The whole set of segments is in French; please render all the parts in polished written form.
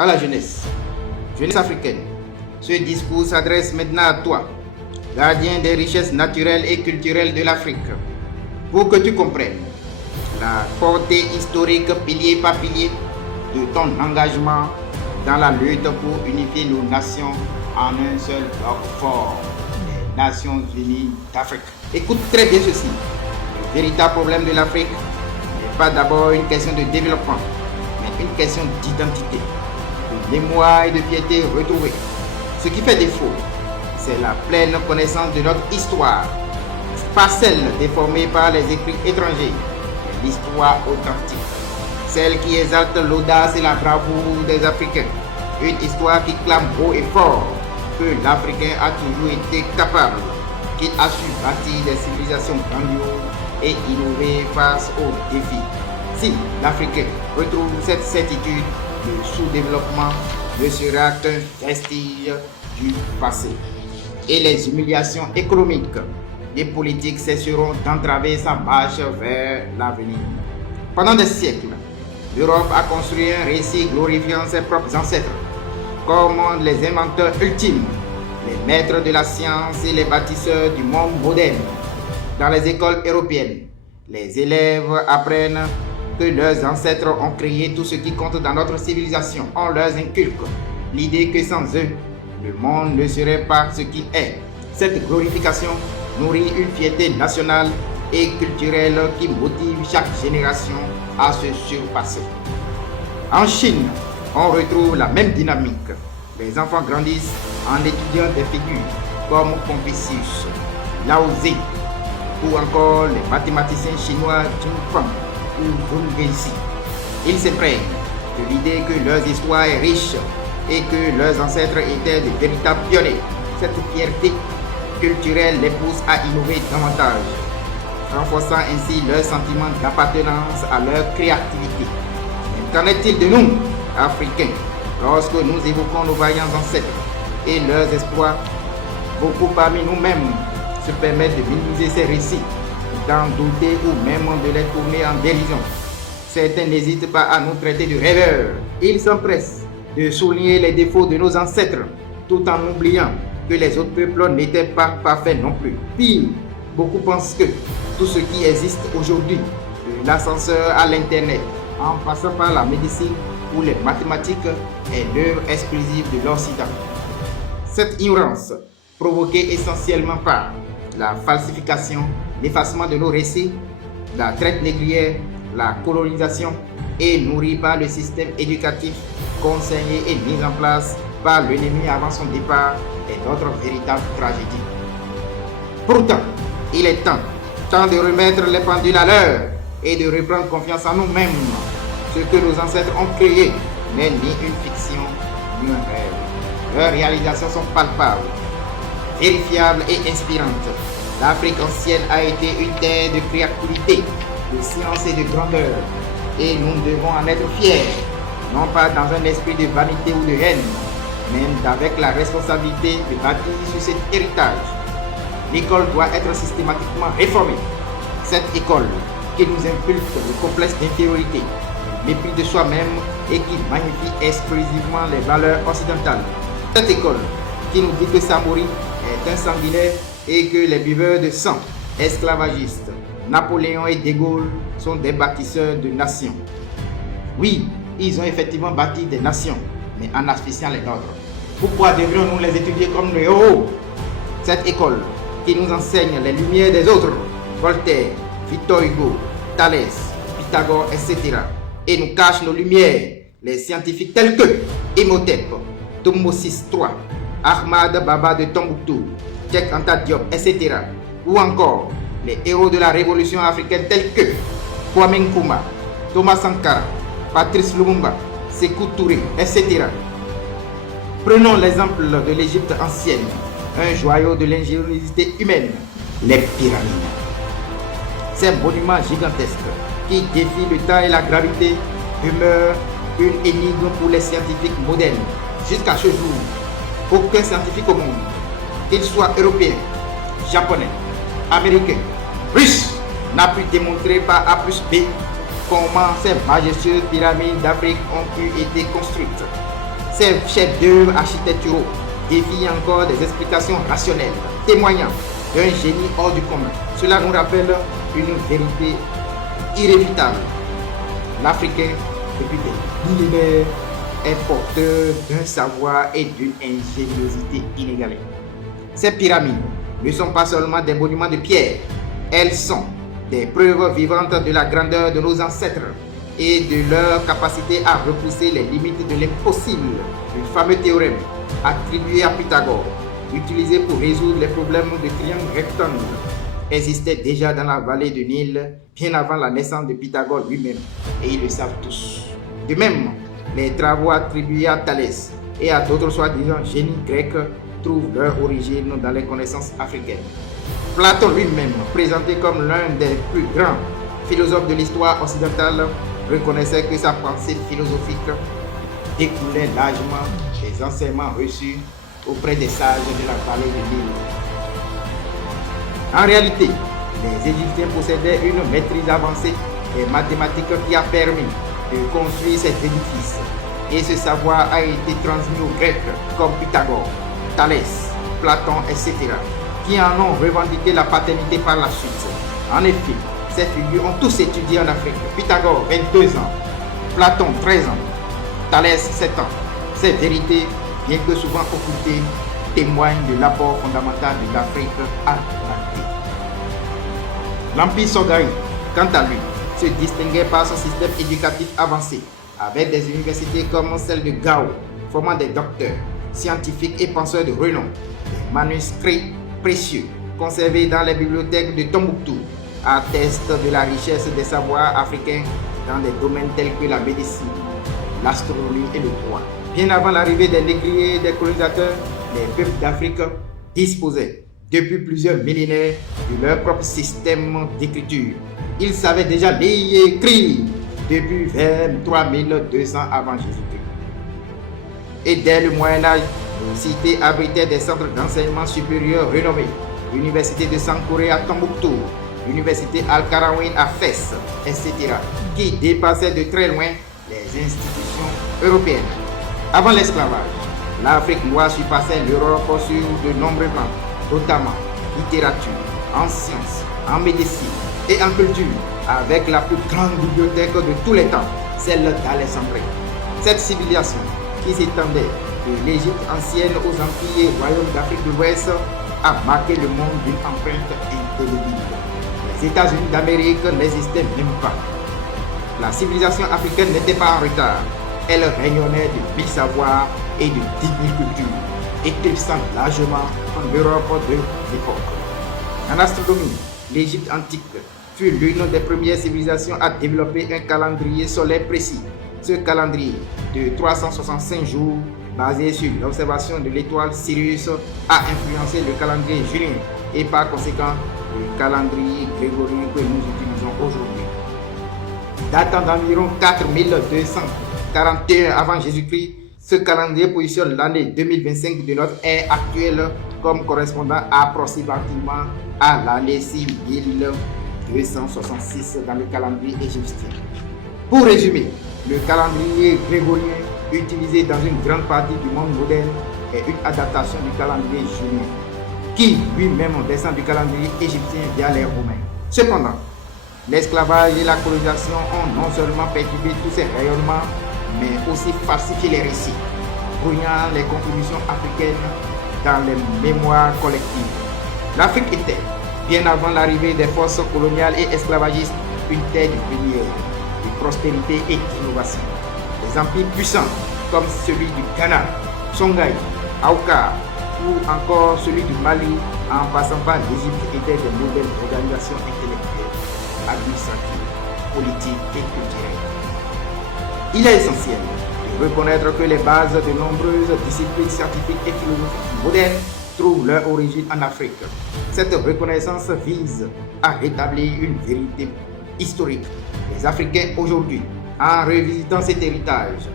à la jeunesse africaine. Ce discours s'adresse maintenant à toi, gardien des richesses naturelles et culturelles de l'Afrique, pour que tu comprennes la portée historique pilier par pilier de ton engagement dans la lutte pour unifier nos nations en un seul bloc fort, les Nations Unies d'Afrique. Écoute très bien ceci. Le véritable problème de l'Afrique n'est pas d'abord une question de développement, mais une question d'identité, de mémoire et de fierté retrouvée. Ce qui fait défaut, c'est la pleine connaissance de notre histoire, pas celle déformée par les écrits étrangers, mais l'histoire authentique, celle qui exalte l'audace et la bravoure des Africains, une histoire qui clame haut et fort que l'Africain a toujours été capable, qu'il a su bâtir des civilisations grandioses et innover face aux défis. Si l'Africain retrouve cette certitude, le sous-développement ne sera qu'un vestige du passé. Et les humiliations économiques des politiques cesseront d'entraver sa marche vers l'avenir. Pendant des siècles, l'Europe a construit un récit glorifiant ses propres ancêtres comme les inventeurs ultimes, les maîtres de la science et les bâtisseurs du monde moderne. Dans les écoles européennes, les élèves apprennent que leurs ancêtres ont créé tout ce qui compte dans notre civilisation. On leur inculque l'idée que sans eux, le monde ne serait pas ce qu'il est. Cette glorification nourrit une fierté nationale et culturelle qui motive chaque génération à se surpasser. En Chine, on retrouve la même dynamique. Les enfants grandissent en étudiant des figures comme Confucius, Lao Tse ou encore les mathématiciens chinois Jing Feng ou Zhou Guizhi. Ils s'imprègnent de l'idée que leur histoire est riche et que leurs ancêtres étaient de véritables pionniers. Cette fierté culturelle les pousse à innover davantage, renforçant ainsi leur sentiment d'appartenance à leur créativité. Mais qu'en est-il de nous, Africains, lorsque nous évoquons nos vaillants ancêtres et leurs exploits? Beaucoup parmi nous-mêmes se permettent de minimiser ces récits, d'en douter ou même de les tourner en dérision. Certains n'hésitent pas à nous traiter de rêveurs. Ils s'empressent de souligner les défauts de nos ancêtres, tout en oubliant que les autres peuples n'étaient pas parfaits non plus. Pire, beaucoup pensent que tout ce qui existe aujourd'hui, de l'ascenseur à l'internet, en passant par la médecine ou les mathématiques, est l'œuvre exclusive de l'Occident. Cette ignorance, provoquée essentiellement par la falsification, l'effacement de nos récits, la traite négrière, la colonisation, et nourrie par le système éducatif conseillé et mis en place par l'ennemi avant son départ, est notre véritable tragédie. Pourtant, il est temps de remettre les pendules à l'heure et de reprendre confiance en nous-mêmes. Ce que nos ancêtres ont créé n'est ni une fiction, ni un rêve. Leurs réalisations sont palpables, vérifiables et inspirantes. L'Afrique ancienne a été une terre de créativité, de science et de grandeur. Et nous devons en être fiers, non pas dans un esprit de vanité ou de haine, mais avec la responsabilité de bâtir sur cet héritage. L'école doit être systématiquement réformée. Cette école qui nous inculque le complexe d'infériorité, le mépris de soi-même et qui magnifie exclusivement les valeurs occidentales. Cette école qui nous dit que Samori est un sanguinaire et que les buveurs de sang, esclavagistes, Napoléon et De Gaulle sont des bâtisseurs de nations. Oui, ils ont effectivement bâti des nations, mais en asphyxiant les nôtres. Pourquoi devrions-nous les étudier comme les héros? Cette école qui nous enseigne les lumières des autres, Voltaire, Victor Hugo, Thalès, Pythagore, etc., et nous cache nos lumières, les scientifiques tels que Imhotep, Thutmose III, Ahmad Baba de Tombouctou, Cheikh Anta Diop, etc., ou encore les héros de la révolution africaine tels que Kwame Nkrumah, Thomas Sankara, Patrice Lumumba, Sékou Touré, etc. Prenons l'exemple de l'Égypte ancienne, un joyau de l'ingéniosité humaine, les pyramides. Ces monuments gigantesques qui défient le temps et la gravité demeurent une énigme pour les scientifiques modernes. Jusqu'à ce jour, aucun scientifique au monde, qu'il soit européen, japonais, américain, russe, n'a pu démontrer par A plus B comment ces majestueuses pyramides d'Afrique ont pu être construites. Ces chefs-d'œuvre architecturaux défient encore des explications rationnelles, témoignant d'un génie hors du commun. Cela nous rappelle une vérité irréfutable. L'Africain, depuis des millénaires, est porteur d'un savoir et d'une ingéniosité inégalée. Ces pyramides ne sont pas seulement des monuments de pierre, elles sont des preuves vivantes de la grandeur de nos ancêtres et de leur capacité à repousser les limites de l'impossible. Le fameux théorème attribué à Pythagore, utilisé pour résoudre les problèmes de triangle rectangle, existait déjà dans la vallée du Nil bien avant la naissance de Pythagore lui-même, et ils le savent tous. De même, les travaux attribués à Thalès et à d'autres soi-disant génies grecs trouvent leur origine dans les connaissances africaines. Platon lui-même, présenté comme l'un des plus grands philosophes de l'histoire occidentale, reconnaissait que sa pensée philosophique découlait largement des enseignements reçus auprès des sages de la vallée du Nil. En réalité, les Égyptiens possédaient une maîtrise avancée des mathématiques qui a permis de construire cet édifice, et ce savoir a été transmis aux Grecs comme Pythagore, Thalès, Platon, etc., qui en ont revendiqué la paternité par la suite. En effet, ces figures ont tous étudié en Afrique. Pythagore, 22 ans, Platon, 13 ans, Thalès, 7 ans. Ces vérités, bien que souvent occultées, témoignent de l'apport fondamental de l'Afrique à l'humanité. L'Empire Songhai, quant à lui, se distinguait par son système éducatif avancé, avec des universités comme celle de Gao, formant des docteurs, scientifiques et penseurs de renom. Des manuscrits précieux conservés dans les bibliothèques de Tombouctou attestent de la richesse des savoirs africains dans des domaines tels que la médecine, l'astronomie et le droit. Bien avant l'arrivée des négriers et des colonisateurs, les peuples d'Afrique disposaient depuis plusieurs millénaires de leur propre système d'écriture. Ils savaient déjà lire et écrire depuis vers 3200 avant Jésus-Christ. Et dès le Moyen-Âge, nos cités abritaient des centres d'enseignement supérieur renommés. L'université de Sankoré à Tombouctou, l'université Al-Qarawin à Fès, etc., qui dépassaient de très loin les institutions européennes. Avant l'esclavage, l'Afrique noire surpassait l'Europe sur de nombreux plans, notamment littérature, en sciences, en médecine et en culture, avec la plus grande bibliothèque de tous les temps, celle d'Alexandrie. Cette civilisation, qui s'étendait de l'Égypte ancienne aux empires et royaumes d'Afrique de l'Ouest, a marqué le monde d'une empreinte indélébile. Les États-Unis d'Amérique n'existaient même pas. La civilisation africaine n'était pas en retard. Elle régnait de 1000 savoirs et de 10 000 cultures, éclipsant largement l'Europe de l'époque. En astronomie, l'Égypte antique fut l'une des premières civilisations à développer un calendrier solaire précis. Ce calendrier de 365 jours, basé sur l'observation de l'étoile Sirius, a influencé le calendrier julien et par conséquent le calendrier grégorien que nous utilisons aujourd'hui. Datant d'environ 4241 avant Jésus-Christ, ce calendrier positionne l'année 2025 de notre ère actuelle comme correspondant approximativement à l'année 6266 dans le calendrier égyptien. Pour résumer, le calendrier grégorien utilisé dans une grande partie du monde moderne est une adaptation du calendrier julien, qui lui-même descend du calendrier égyptien via les Romains. Cependant, l'esclavage et la colonisation ont non seulement perturbé tous ces rayonnements, mais aussi falsifié les récits, brouillant les contributions africaines dans les mémoires collectives. L'Afrique était, bien avant l'arrivée des forces coloniales et esclavagistes, une terre de lumière, de prospérité et d'innovation. Des empires puissants comme celui du Ghana, Songhai, Aouka ou encore celui du Mali, en passant par l'Égypte, étaient des modèles d'organisation intellectuelle, administrative, politique et culturelle. Il est essentiel de reconnaître que les bases de nombreuses disciplines scientifiques et philosophiques modernes trouvent leur origine en Afrique. Cette reconnaissance vise à rétablir une vérité historique. Les Africains aujourd'hui, en revisitant cet héritage,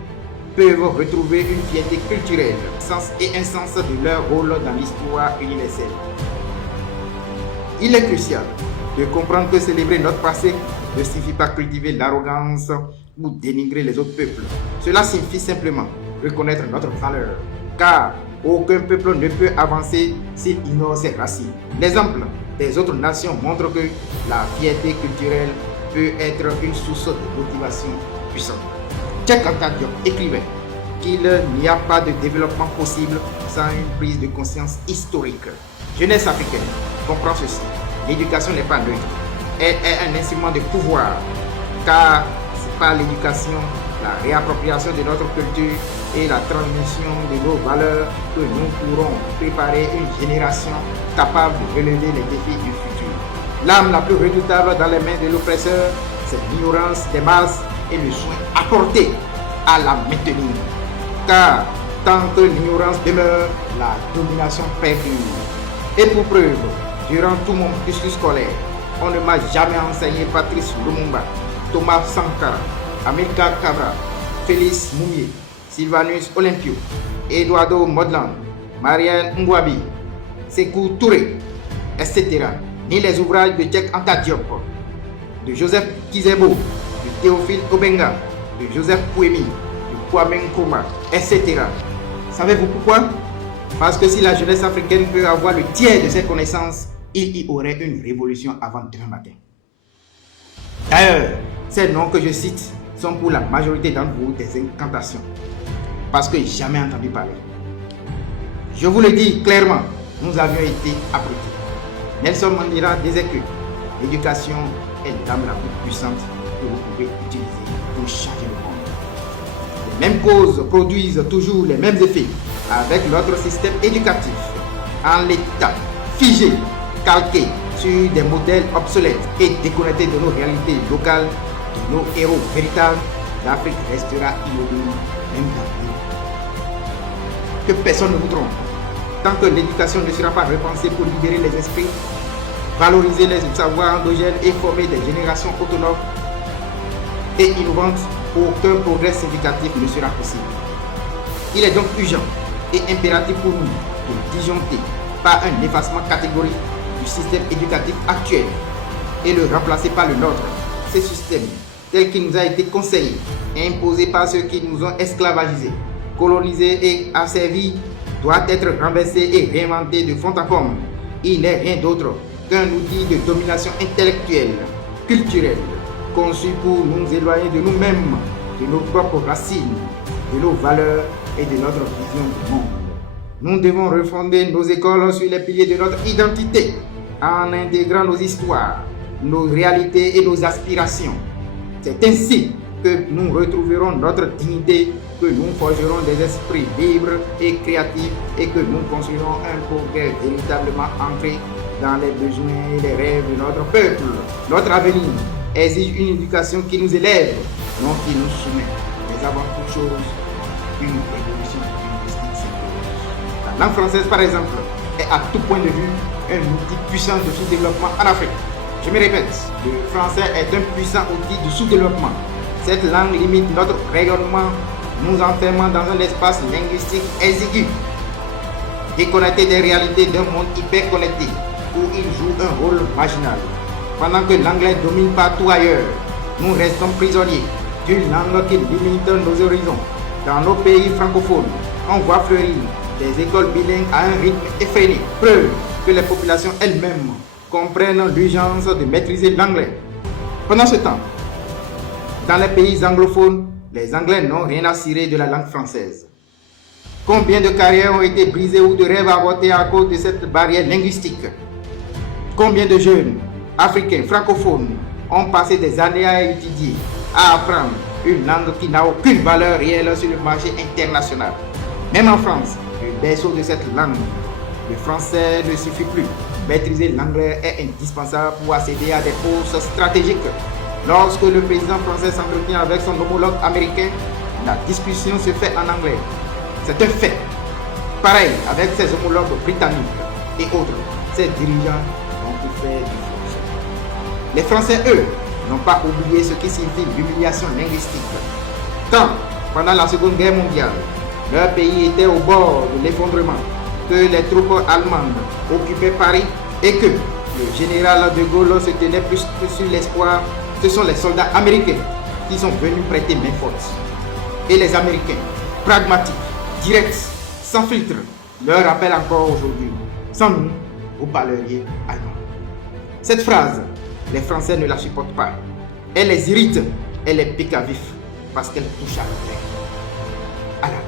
peuvent retrouver une fierté culturelle, sens et un sens de leur rôle dans l'histoire universelle. Il est crucial de comprendre que célébrer notre passé ne signifie pas cultiver l'arrogance ou dénigrer les autres peuples. Cela signifie simplement reconnaître notre valeur, car aucun peuple ne peut avancer s'il ignore ses racines. L'exemple des autres nations montre que la fierté culturelle peut être une source de motivation puissante. Cheikh Anta Diop écrivait qu'il n'y a pas de développement possible sans une prise de conscience historique. Jeunesse africaine comprend ceci. L'éducation n'est pas neutre. Elle est un instrument de pouvoir, car c'est par l'éducation, la réappropriation de notre culture et la transmission de nos valeurs que nous pourrons préparer une génération capable de relever les défis du futur. L'arme la plus redoutable dans les mains de l'oppresseur, c'est l'ignorance des masses et le soin apporté à la maintenir. Car tant que l'ignorance demeure, la domination perdure. Et pour preuve, durant tout mon cursus scolaire, on ne m'a jamais enseigné Patrice Lumumba, Thomas Sankara, Amilcar Cabral, Félix Moumié, Sylvanus Olympio, Eduardo Mondlane, Marianne Ngouabi, Sékou Touré, etc. Ni les ouvrages de Cheikh Anta Diop, de Joseph Kizerbo, de Théophile Obenga, de Joseph Kouemi, de Kwame Nkrumah, etc. Savez-vous pourquoi? Parce que si la jeunesse africaine peut avoir le tiers de ses connaissances, il y aurait une révolution avant demain matin. D'ailleurs, ces noms que je cite sont pour la majorité d'entre vous des incantations, parce que jamais entendu parler. Je vous le dis clairement, nous avions été abrutis. Nelson Mandela disait que l'éducation est l'arme la plus puissante que vous pouvez utiliser pour changer le monde. Les mêmes causes produisent toujours les mêmes effets avec notre système éducatif, en l'état figé, calqué sur des modèles obsolètes et déconnectés de nos réalités locales, de nos héros véritables. L'Afrique restera immobile, même dans le que personne ne vous trompe. Tant que l'éducation ne sera pas repensée pour libérer les esprits, valoriser les savoirs endogènes et former des générations autonomes et innovantes, aucun progrès significatif ne sera possible. Il est donc urgent et impératif pour nous de disjoncter par un effacement catégorique du système éducatif actuel et le remplacer par le nôtre. Ce système, tel qu'il nous a été conseillé et imposé par ceux qui nous ont esclavagisés, colonisés et asservis, doit être renversé et réinventé de fond en comble. Il n'est rien d'autre qu'un outil de domination intellectuelle, culturelle, conçu pour nous éloigner de nous-mêmes, de nos propres racines, de nos valeurs et de notre vision du monde. Nous devons refonder nos écoles sur les piliers de notre identité, en intégrant nos histoires, nos réalités et nos aspirations. C'est ainsi que nous retrouverons notre dignité, que nous forgerons des esprits libres et créatifs et que nous construirons un progrès véritablement ancré dans les besoins et les rêves de notre peuple. Notre avenir exige une éducation qui nous élève, non qui nous soumet, mais avant toute chose, une révolution linguistique s'impose. La langue française, par exemple, est à tout point de vue un outil puissant de sous-développement en Afrique. Je me répète, le français est un puissant outil de sous-développement. Cette langue limite notre rayonnement, nous enfermant dans un espace linguistique exigu, déconnecté des réalités d'un monde hyper connecté, où il joue un rôle marginal. Pendant que l'anglais domine partout ailleurs, nous restons prisonniers d'une langue qui limite nos horizons. Dans nos pays francophones, on voit fleurir des écoles bilingues à un rythme effréné, preuve que les populations elles-mêmes comprennent l'urgence de maîtriser l'anglais. Pendant ce temps, dans les pays anglophones, les Anglais n'ont rien à cirer de la langue française. Combien de carrières ont été brisées ou de rêves avortés à cause de cette barrière linguistique? Combien de jeunes africains francophones ont passé des années à étudier, à apprendre une langue qui n'a aucune valeur réelle sur le marché international? Même en France, le berceau de cette langue, le français ne suffit plus. Maîtriser l'anglais est indispensable pour accéder à des postes stratégiques. Lorsque le président français s'entretient avec son homologue américain, la discussion se fait en anglais. C'est un fait. Pareil avec ses homologues britanniques et autres, ses dirigeants vont tout faire du français. Les Français, eux, n'ont pas oublié ce qui signifie l'humiliation linguistique. Quand, pendant la Seconde Guerre mondiale, leur pays était au bord de l'effondrement, que les troupes allemandes occupaient Paris et que le général de Gaulle se tenait plus que sur l'espoir, ce sont les soldats américains qui sont venus prêter main forte. Et les Américains, pragmatique, direct, sans filtre, leur rappelle encore aujourd'hui: sans nous, vous parleriez allemand. Cette phrase, les Français ne la supportent pas. Elle les irrite, elle les pique à vif, parce qu'elle touche à la langue,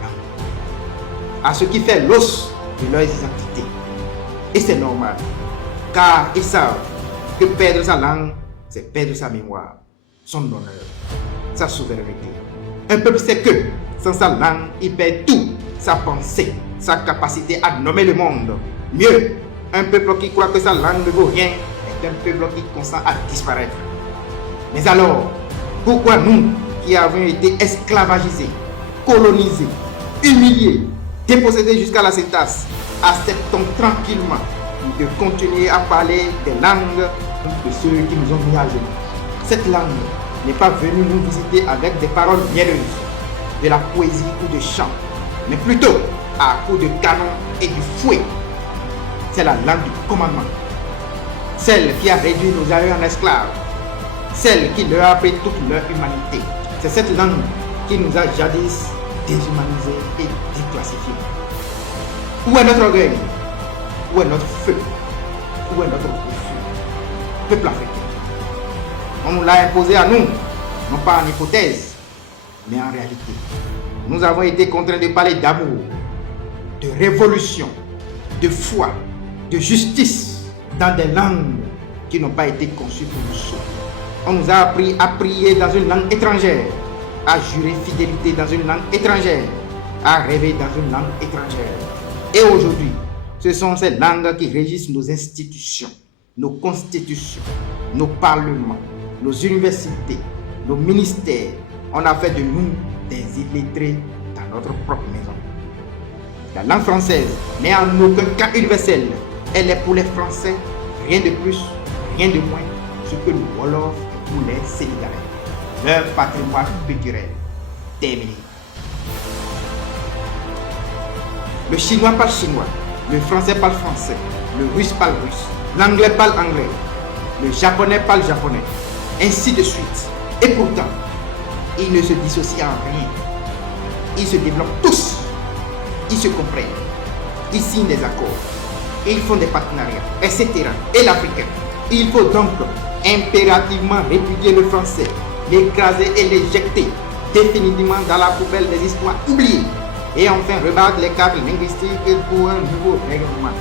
à ce qui fait l'os de leur identité. Et c'est normal, car ils savent que perdre sa langue, c'est perdre sa mémoire, son honneur, sa souveraineté. Un peuple sait que, sans sa langue, il perd tout, sa pensée, sa capacité à nommer le monde. Mieux, un peuple qui croit que sa langue ne vaut rien est un peuple qui consent à disparaître. Mais alors, pourquoi nous, qui avons été esclavagisés, colonisés, humiliés, dépossédés jusqu'à la sétasse, acceptons tranquillement de continuer à parler des langues de ceux qui nous ont mis à genoux? Cette langue n'est pas venue nous visiter avec des paroles mielleuses, de la poésie ou de chant, mais plutôt à coups de canon et du fouet. C'est la langue du commandement, celle qui a réduit nos aïeux en esclaves, celle qui leur a pris toute leur humanité. C'est cette langue qui nous a jadis déshumanisés et déclassifiés. Où est notre orgueil? Où est notre feu? Où est notre refus? Peuple africain, on nous l'a imposé à nous, non pas en hypothèse, mais en réalité. Nous avons été contraints de parler d'amour, de révolution, de foi, de justice, dans des langues qui n'ont pas été conçues pour nous sauver. On nous a appris à prier dans une langue étrangère, à jurer fidélité dans une langue étrangère, à rêver dans une langue étrangère. Et aujourd'hui, ce sont ces langues qui régissent nos institutions, nos constitutions, nos parlements, nos universités, nos ministères. On a fait de nous des illettrés dans notre propre maison. La langue française n'est en aucun cas universelle. Elle est pour les Français, rien de plus, rien de moins, ce que le Wolof est pour les Sénégalais. Leur patrimoine culturel. Terminé. Le chinois parle chinois, le français parle français, le russe parle russe, l'anglais parle anglais, le japonais parle japonais, ainsi de suite. Et pourtant, ils ne se dissocient en rien. Ils se développent tous, ils se comprennent, ils signent des accords, ils font des partenariats, etc. Et l'Africain, il faut donc impérativement répudier le français, l'écraser et l'éjecter définitivement dans la poubelle des histoires oubliées, et enfin rebattre les cadres linguistiques pour un nouveau règlement.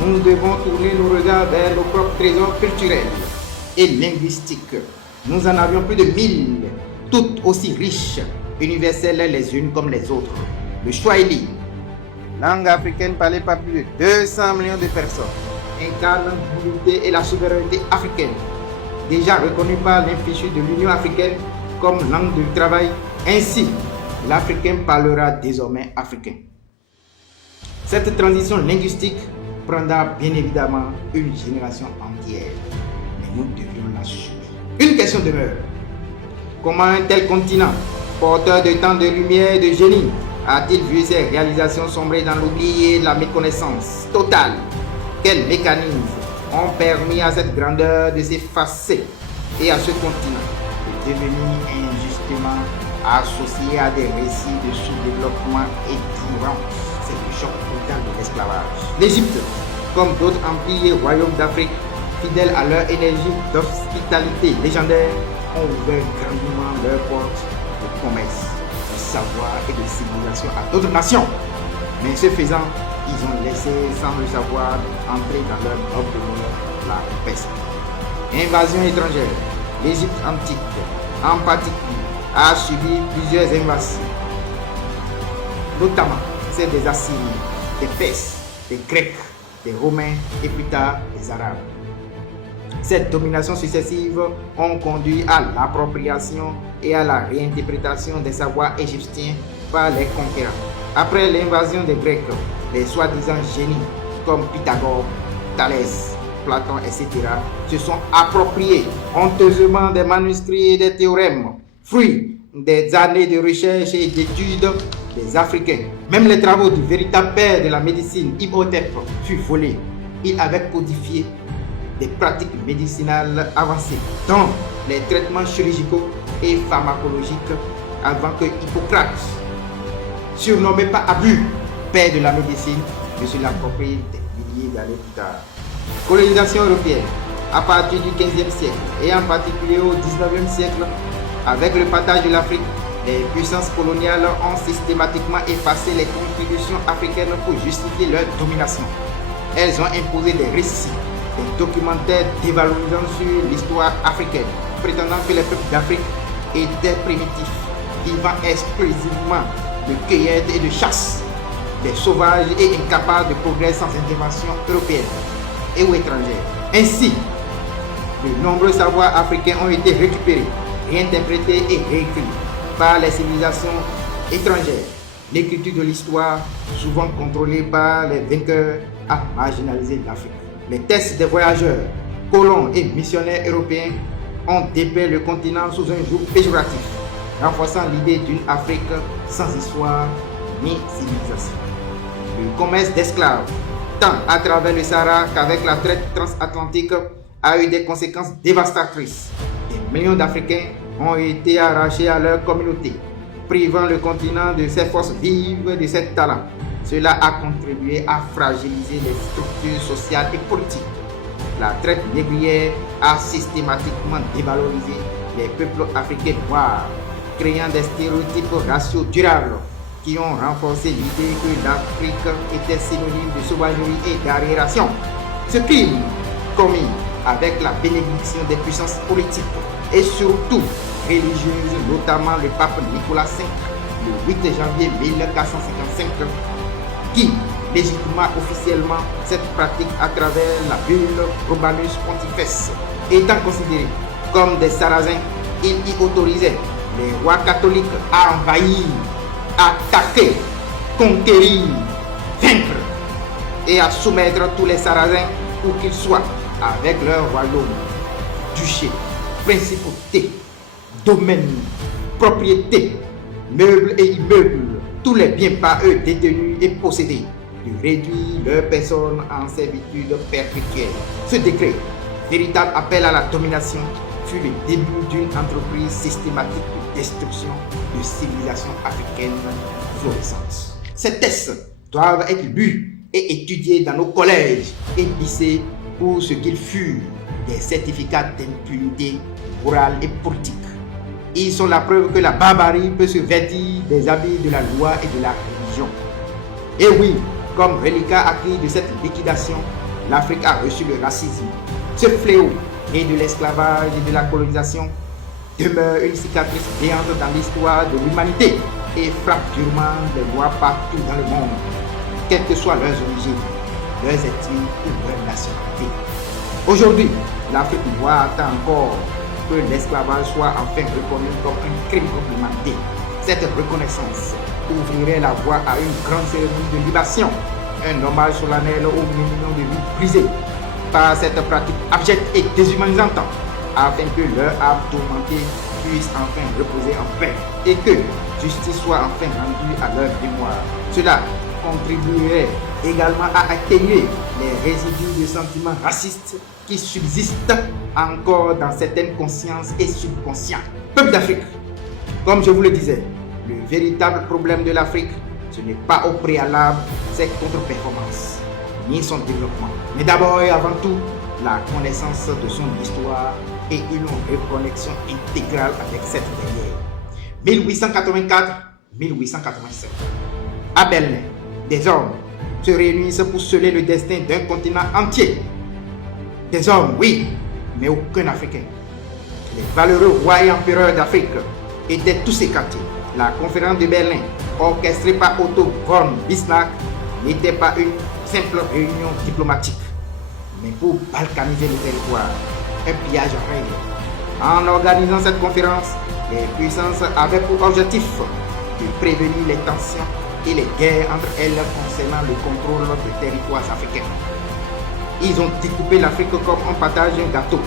Nous devons tourner nos regards vers nos propres trésors culturels et linguistiques. Nous en avions plus de 1000, toutes aussi riches, universelles les unes comme les autres. Le Swahili, langue africaine parlée par plus de 200 millions de personnes, incarne l'unité et la souveraineté africaine, déjà reconnue par l'infichu de l'Union africaine comme langue du travail. Ainsi, l'Africain parlera désormais africain. Cette transition linguistique prendra bien évidemment une génération entière, mais nous devions la subir. Une question demeure. Comment un tel continent, porteur de tant de lumière et de génie, a-t-il vu ses réalisations sombrer dans l'oubli et la méconnaissance totale? Quels mécanismes ont permis à cette grandeur de s'effacer et à ce continent de devenir injustement associé à des récits de sous-développement et d'ignorance? C'est le choc brutal de l'esclavage. L'Égypte, comme d'autres empires et royaumes d'Afrique, fidèles à leur énergie d'hospitalité légendaire, ont ouvert grandement leurs portes de commerce, de savoir et de civilisation à d'autres nations. Mais ce faisant, ils ont laissé sans le savoir entrer dans leur bloc de mur la peste. Invasion étrangère. L'Égypte antique, en particulier, a subi plusieurs invasions, notamment celles des Assyriens, des Perses, des Grecs, des Romains et plus tard des Arabes. Cette domination successive ont conduit à l'appropriation et à la réinterprétation des savoirs égyptiens par les conquérants. Après l'invasion des Grecs, les soi-disant génies comme Pythagore, Thalès, Platon, etc. se sont appropriés honteusement des manuscrits et des théorèmes, fruits des années de recherche et d'études des Africains. Même les travaux du véritable père de la médecine, Imhotep, furent volés. Il avait codifié des pratiques médicinales avancées, dont les traitements chirurgicaux et pharmacologiques, avant que Hippocrate surnommé par abus père de la médecine, je suis l'approprié des milliers d'années plus tard. Colonisation européenne, à partir du 15e siècle et en particulier au 19e siècle, avec le partage de l'Afrique, les puissances coloniales ont systématiquement effacé les contributions africaines pour justifier leur domination. Elles ont imposé des récits, des documentaires dévalorisant sur l'histoire africaine, prétendant que les peuples d'Afrique étaient primitifs, vivant exclusivement de cueillette et de chasse, des sauvages et incapables de progrès sans intervention européenne et ou étrangère. Ainsi, de nombreux savoirs africains ont été récupérés, réinterprétés et réécrits par les civilisations étrangères. L'écriture de l'histoire, souvent contrôlée par les vainqueurs, a marginalisé l'Afrique. Les textes des voyageurs, colons et missionnaires européens ont dépeint le continent sous un joug péjoratif, renforçant l'idée d'une Afrique sans histoire ni civilisation. Le commerce d'esclaves, tant à travers le Sahara qu'avec la traite transatlantique, a eu des conséquences dévastatrices. Des millions d'Africains ont été arrachés à leur communauté, privant le continent de ses forces vives et de ses talents. Cela a contribué à fragiliser les structures sociales et politiques. La traite négrière a systématiquement dévalorisé les peuples africains noirs, créant des stéréotypes raciaux durables qui ont renforcé l'idée que l'Afrique était synonyme de sauvagerie et d'arriération. Ce crime, commis avec la bénédiction des puissances politiques et surtout religieuses, notamment le pape Nicolas V, le 8 janvier 1455, qui légitima officiellement cette pratique à travers la bulle Romanus Pontifex. Étant considérés comme des Sarrasins, il y autorisait les rois catholiques à envahir, attaquer, conquérir, vaincre et à soumettre tous les Sarrasins où qu'ils soient avec leur royaume, duché, principauté, domaine, propriété, meubles et immeubles, tous les biens par eux détenus et possédés, de réduire leur personne en servitude perpétuelle. Ce décret, véritable appel à la domination, fut le début d'une entreprise systématique de destruction de civilisations africaines florissantes. Ces textes doivent être lus et étudiés dans nos collèges et lycées pour ce qu'ils furent, des certificats d'impunité morale et politique. Ils sont la preuve que la barbarie peut se vêtir des habits de la loi et de la religion. Et oui, comme reliquat acquis de cette liquidation, l'Afrique a reçu le racisme. Ce fléau, né de l'esclavage et de la colonisation, demeure une cicatrice béante dans l'histoire de l'humanité et frappe durement les voix partout dans le monde, quelles que soient leurs origines, leurs ethnies ou leur nationalité. Aujourd'hui, l'Afrique noire attend encore que l'esclavage soit enfin reconnu comme un crime contre l'humanité. Cette reconnaissance ouvrirait la voie à une grande cérémonie de libation, un hommage solennel aux millions de vies brisées par cette pratique abjecte et déshumanisante, afin que leur âme tourmentée puisse enfin reposer en paix et que justice soit enfin rendue à leur mémoire. Cela contribuerait également à atténuer les résidus de sentiments racistes qui subsistent encore dans certaines consciences et subconscients. Peuple d'Afrique, comme je vous le disais, le véritable problème de l'Afrique, ce n'est pas au préalable ses contre-performances, ni son développement, mais d'abord et avant tout, la connaissance de son histoire et une reconnexion intégrale avec cette dernière. 1884-1887. À Berlin, des hommes se réunissent pour sceller le destin d'un continent entier. Des hommes, oui, mais aucun Africain. Les valeureux rois et empereurs d'Afrique étaient tous écartés. La conférence de Berlin, orchestrée par Otto von Bismarck, n'était pas une simple réunion diplomatique, mais pour balkaniser le territoire, un pillage réel. En organisant cette conférence, les puissances avaient pour objectif de prévenir les tensions et les guerres entre elles concernant le contrôle des territoires africains. Ils ont découpé l'Afrique comme on partage un gâteau,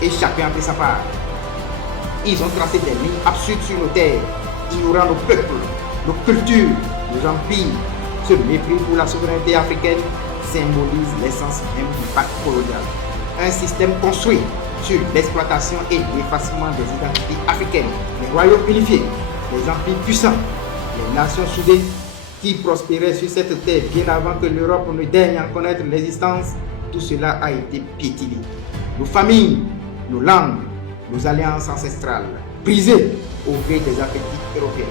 et chacun a pris sa part. Ils ont tracé des lignes absurdes sur nos terres, ignorant nos peuples, nos cultures, nos empires. Ce mépris pour la souveraineté africaine symbolise l'essence même du pacte colonial. Un système construit sur l'exploitation et l'effacement des identités africaines, les royaumes unifiés, les empires puissants, les nations soudées qui prospéraient sur cette terre bien avant que l'Europe ne daigne en connaître l'existence, tout cela a été piétiné. Nos familles, nos langues, nos alliances ancestrales, brisées au gré des appétits européens.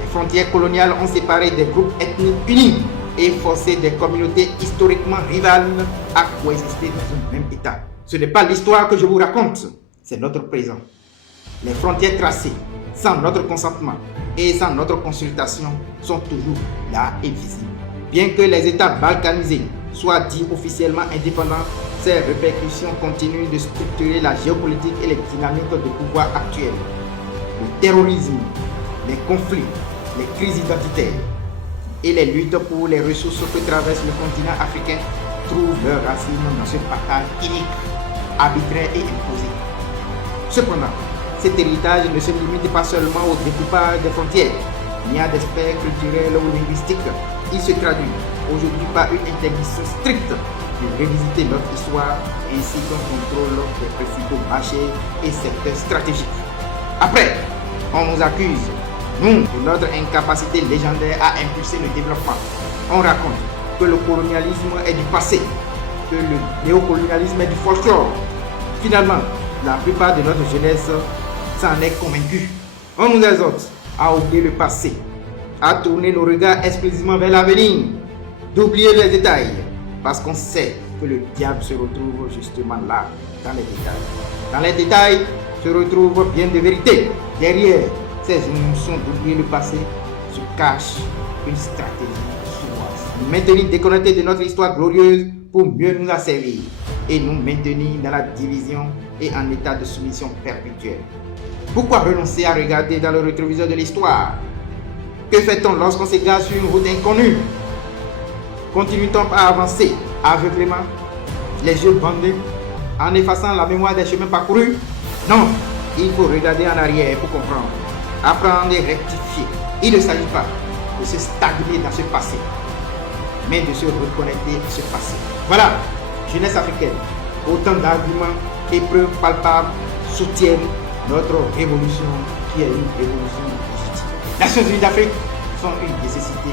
Les frontières coloniales ont séparé des groupes ethniques unis et forcé des communautés historiquement rivales à coexister dans un même État. Ce n'est pas l'histoire que je vous raconte, c'est notre présent. Les frontières tracées, sans notre consentement et sans notre consultation, sont toujours là et visibles. Bien que les États balkanisés soient dits officiellement indépendants, ces répercussions continuent de structurer la géopolitique et les dynamiques de pouvoir actuelles. Le terrorisme, les conflits, les crises identitaires et les luttes pour les ressources que traverse le continent africain trouvent leurs racines dans ce partage inique, arbitraire et imposé. Cependant, cet héritage ne se limite pas seulement au découpage des frontières, ni à des aspects culturels ou linguistiques. Il se traduit aujourd'hui par une interdiction stricte de revisiter notre histoire ainsi qu'un contrôle des principaux marchés et secteurs stratégiques. Après, on nous accuse, nous, de notre incapacité légendaire à impulser le développement. On raconte que le colonialisme est du passé, que le néocolonialisme est du folklore. Finalement, la plupart de notre jeunesse s'en est convaincue. On nous exhorte à oublier le passé, à tourner nos regards exclusivement vers l'avenir, d'oublier les détails, parce qu'on sait que le diable se retrouve justement là, dans les détails. Dans les détails se retrouve bien de vérité. Derrière ces injonctions d'oublier le passé se cache une stratégie sournoise. Nous maintenir déconnectés de notre histoire glorieuse pour mieux nous asservir et nous maintenir dans la division et en état de soumission perpétuelle. Pourquoi renoncer à regarder dans le rétroviseur de l'histoire? Que fait-on lorsqu'on s'égare sur une route inconnue? Continue-t-on à avancer aveuglément, les yeux bandés, en effaçant la mémoire des chemins parcourus? Non, il faut regarder en arrière pour comprendre, apprendre et rectifier. Il ne s'agit pas de se stagner dans ce passé, mais de se reconnecter à ce passé. Voilà, jeunesse africaine, autant d'arguments et preuves palpables soutiennent notre révolution qui est une révolution légitime. Les Nations Unies d'Afrique sont une nécessité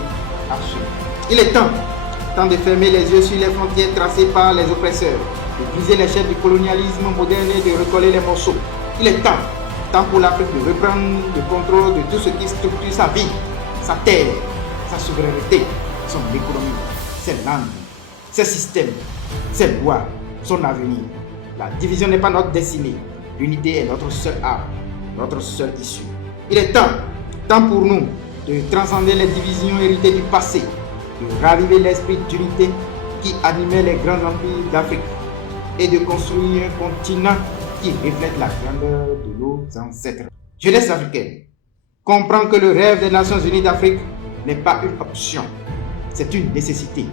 absolue. Il est temps de fermer les yeux sur les frontières tracées par les oppresseurs, de briser les chaînes du colonialisme moderne et de recoller les morceaux. Il est temps pour l'Afrique de reprendre le contrôle de tout ce qui structure sa vie, sa terre, sa souveraineté, son économie, ses langues, ses systèmes, ses lois, son avenir. La division n'est pas notre destinée. L'unité est notre seule arme, notre seule issue. Il est temps pour nous de transcender les divisions héritées du passé, de raviver l'esprit d'unité qui animait les grands empires d'Afrique et de construire un continent qui reflète la grandeur de nos ancêtres. Jeunesse africaine, comprend que le rêve des Nations Unies d'Afrique n'est pas une option, c'est une nécessité.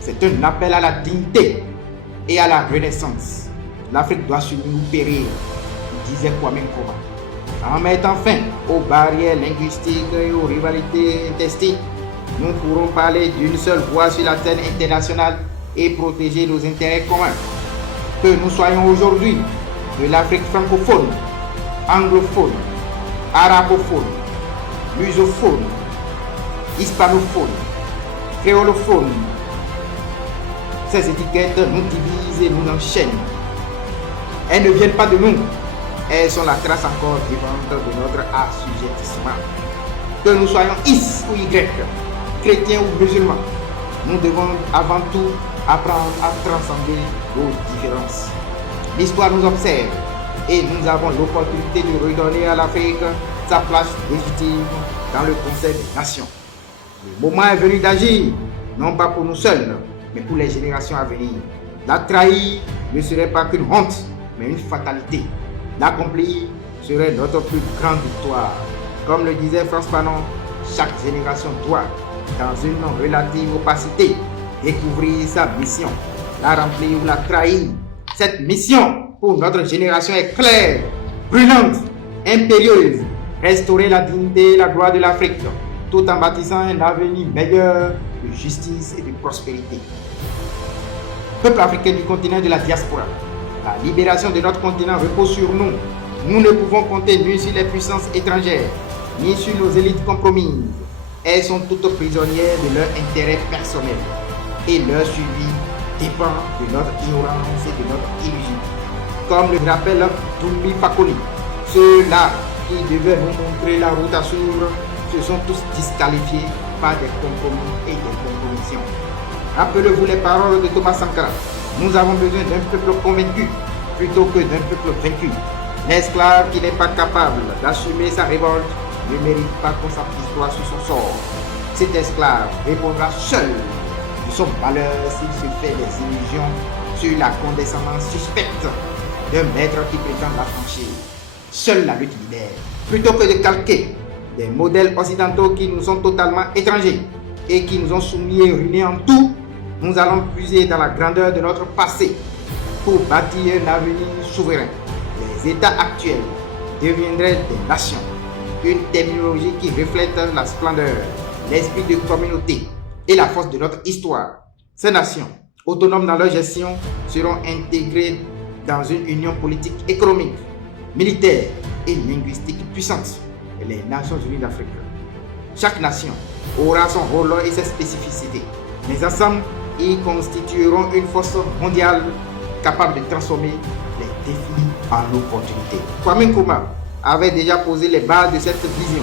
C'est un appel à la dignité et à la renaissance. L'Afrique doit s'unir ou périr, disait Kwame Nkrumah. En mettant fin aux barrières linguistiques et aux rivalités intestines, nous pourrons parler d'une seule voix sur la scène internationale et protéger nos intérêts communs. Que nous soyons aujourd'hui de l'Afrique francophone, anglophone, arabophone, lusophone, hispanophone, créolophone, ces étiquettes nous divisent et nous enchaînent. Elles ne viennent pas de nous, elles sont la trace encore vivante de notre assujettissement. Que nous soyons X ou Y, chrétiens ou musulmans, nous devons avant tout apprendre à transcender nos différences. L'histoire nous observe et nous avons l'opportunité de redonner à l'Afrique sa place légitime dans le concert des nations. Le moment est venu d'agir, non pas pour nous seuls, mais pour les générations à venir. La trahir ne serait pas qu'une honte, mais une fatalité. L'accomplir serait notre plus grande victoire. Comme le disait Frantz Fanon, chaque génération doit, dans une relative opacité, découvrir sa mission, la remplir ou la trahir. Cette mission pour notre génération est claire, brûlante, impérieuse. Restaurer la dignité et la gloire de l'Afrique, tout en bâtissant un avenir meilleur de justice et de prospérité. Peuple africain du continent de la diaspora, la libération de notre continent repose sur nous. Nous ne pouvons compter ni sur les puissances étrangères, ni sur nos élites compromises. Elles sont toutes prisonnières de leur intérêt personnel et leur suivi dépend de notre ignorance et de notre illusion. Comme le rappelle Doumbouya Fakoly, ceux-là qui devaient nous montrer la route à suivre se sont tous disqualifiés par des compromis et des compromissions. Rappelez-vous les paroles de Thomas Sankara. Nous avons besoin d'un peuple convaincu plutôt que d'un peuple vaincu. L'esclave qui n'est pas capable d'assumer sa révolte ne mérite pas qu'on s'apitoie sur son sort. Cet esclave répondra seul de son malheur s'il se fait des illusions sur la condescendance suspecte d'un maître qui prétend l'affranchir. Seule la lutte libère. Plutôt que de calquer des modèles occidentaux qui nous sont totalement étrangers et qui nous ont soumis et ruinés en tout, nous allons puiser dans la grandeur de notre passé pour bâtir un avenir souverain. Les États actuels deviendraient des nations, une terminologie qui reflète la splendeur, l'esprit de communauté et la force de notre histoire. Ces nations, autonomes dans leur gestion, seront intégrées dans une union politique, économique, militaire et linguistique puissante, les Nations Unies d'Afrique. Chaque nation aura son rôle et ses spécificités, mais ensemble, ils constitueront une force mondiale capable de transformer les défis en opportunités. Kwame Nkrumah avait déjà posé les bases de cette vision.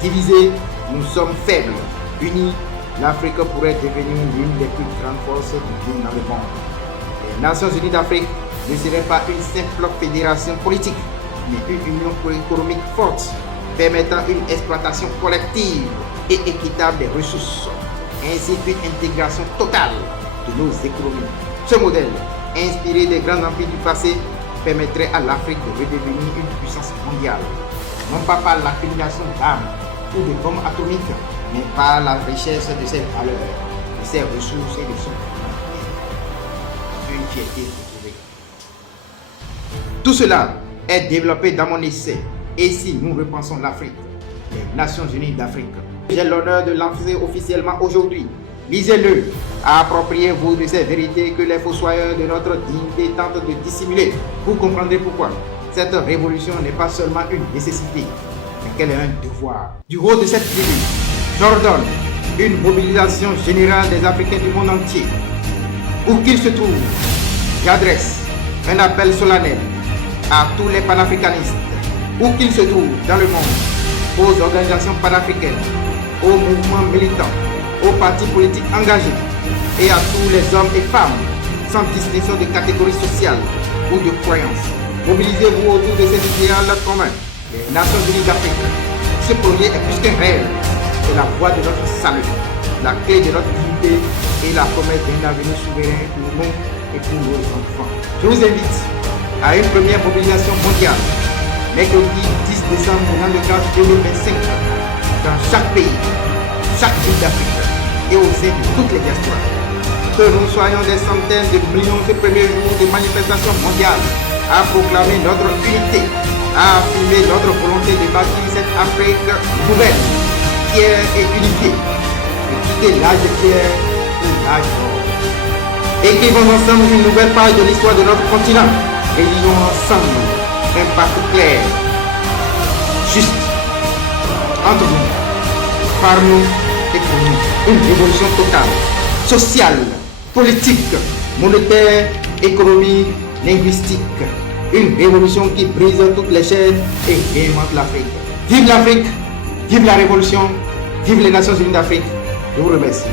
Divisés, nous sommes faibles. Unis, l'Afrique pourrait devenir l'une des plus grandes forces du bien dans le monde. Les Nations Unies d'Afrique ne seraient pas une simple fédération politique, mais une union économique forte, permettant une exploitation collective et équitable des ressources, ainsi qu'une intégration totale de nos économies. Ce modèle, inspiré des grands empires du passé, permettrait à l'Afrique de redevenir une puissance mondiale, non pas par l'accumulation d'armes ou de bombes atomiques, mais par la richesse de ses valeurs, de ses ressources et de son humanité. Une fierté retrouvée. Tout cela est développé dans mon essai. Et si nous repensons l'Afrique, les Nations Unies d'Afrique, j'ai l'honneur de lancer officiellement aujourd'hui. Lisez-le, appropriez-vous de ces vérités que les fossoyeurs de notre dignité tentent de dissimuler. Vous comprendrez pourquoi cette révolution n'est pas seulement une nécessité, mais qu'elle est un devoir. Du haut de cette tribune, j'ordonne une mobilisation générale des Africains du monde entier. Où qu'ils se trouvent, j'adresse un appel solennel à tous les panafricanistes, où qu'ils se trouvent dans le monde, aux organisations panafricaines, aux mouvements militants, aux partis politiques engagés et à tous les hommes et femmes, sans distinction de catégorie sociale ou de croyance. Mobilisez-vous autour de cet idéal commun, les Nations Unies d'Afrique. Ce projet est plus qu'un rêve, c'est la voie de notre salut, la clé de notre dignité et la promesse d'un avenir souverain pour nous et pour nos enfants. Je vous invite à une première mobilisation mondiale, mercredi 10 décembre 2025, dans chaque pays, chaque ville d'Afrique et au sein de toutes les diasporas. Que nous soyons des centaines de millions ce premier jour de manifestations mondiales à proclamer notre unité, à affirmer notre volonté de bâtir cette Afrique nouvelle, fière et unifiée, de quitter l'âge de pierre ou l'âge d'or. Écrivons ensemble une nouvelle page de l'histoire de notre continent. Réalisons ensemble un pacte clair, juste, entre nous, par nous et pour nous. Une révolution totale, sociale, politique, monétaire, économique, linguistique. Une révolution qui brise toutes les chaînes et réinvente l'Afrique. Vive l'Afrique, vive la révolution, vive les Nations Unies d'Afrique. Je vous remercie.